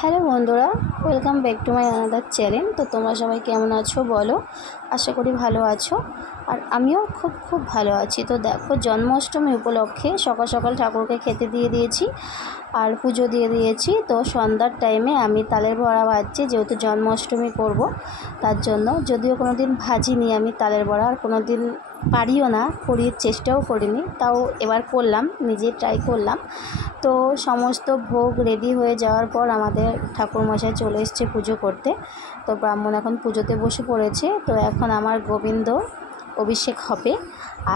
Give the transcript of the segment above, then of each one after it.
Hello বন্ধুরা, welcome back to my another channel. তো তোমরা সবাই কেমন আছো বলো? আশা করি ভালো আছো, আর আমিও খুব ভালো আছি। তো দেখো, জন্মাষ্টমী উপলক্ষে সকাল সকাল ঠাকুরকে খেতে দিয়ে দিয়েছি আর পুজো দিয়ে দিয়েছি। তো সন্ধ্যার টাইমে আমি তালের বড়া ভাজছি, যেহেতু জন্মাষ্টমী করব তার জন্য। যদিও কোনো দিন ভাজিনি আমি তালের বড়া, আর কোনো দিন পারিও না, করির চেষ্টাও করিনি, তাও এবার করলাম, নিজে ট্রাই করলাম। তো সমস্ত ভোগ রেডি হয়ে যাওয়ার পর আমাদের ঠাকুরমশাই চলে এসছে পুজো করতে। তো ব্রাহ্মণ এখন পুজোতে বসে পড়েছে। তো এখন আমার গোবিন্দ অভিষেক হবে।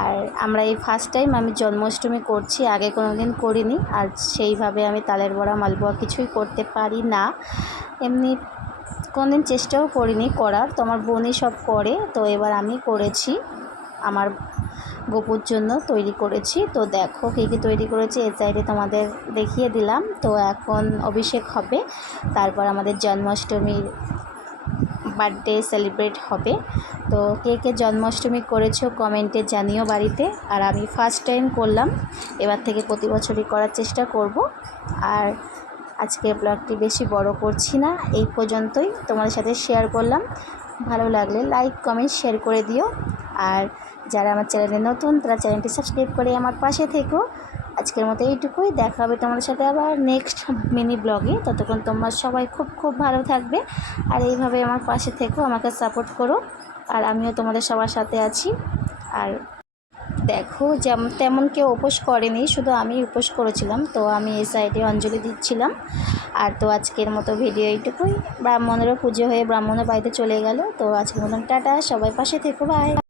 আর আমরা এই ফার্স্ট টাইম আমি জন্মাষ্টমী করছি, আগে কোনো দিন করিনি। আর সেইভাবে আমি তালের বড়া মালপোয়া কিছুই করতে পারি না, এমনি কোনো দিন চেষ্টাও করিনি করার। তো আমার বোনই সব করে, তো এবার আমি করেছি, আমার গোপুর জন্য তৈরি করেছি। তো দেখো কী কী তৈরি করেছি, এই সাইডে তোমাদের দেখিয়ে দিলাম। তো এখন অভিষেক হবে, তারপর আমাদের জন্মাষ্টমীর বার্থডে সেলিব্রেট হবে। তো কে কে জন্মাষ্টমী করেছো কমেন্টে জানিও বাড়িতে। আর আমি ফার্স্ট টাইম করলাম, এবার থেকে প্রতি বছরই করার চেষ্টা করব। আর আজকের ব্লগটি বেশি বড় করছি না, এই পর্যন্তই তোমাদের সাথে শেয়ার করলাম। ভালো লাগলে লাইক কমেন্ট শেয়ার করে দিও। আর যারা আমার চ্যানেলে নতুন, তারা চ্যানেলটি সাবস্ক্রাইব করে আমার পাশে থেকো। আজকের মতো এইটুকুই, দেখা হবে তোমাদের সাথে আবার নেক্সট মিনি ব্লগে। ততক্ষণ তোমরা সবাই খুব ভালো থাকবে, আর এইভাবে আমার পাশে থেকো, আমাকে সাপোর্ট করো। আর আমিও তোমাদের সবার সাথে আছি। আর দেখো, যেমন তেমন কেউ উপোস করেনি, শুধু আমি উপোস করেছিলাম। তো আমি এই সাইডে অঞ্জলি দিচ্ছিলাম। আর তো আজকের মতো ভিডিও এইটুকুই। ব্রাহ্মণেরও পুজো হয়ে ব্রাহ্মণের বাড়িতে চলে গেল। তো আজকের মতন টাটা, সবাই পাশে থেকো, বাই।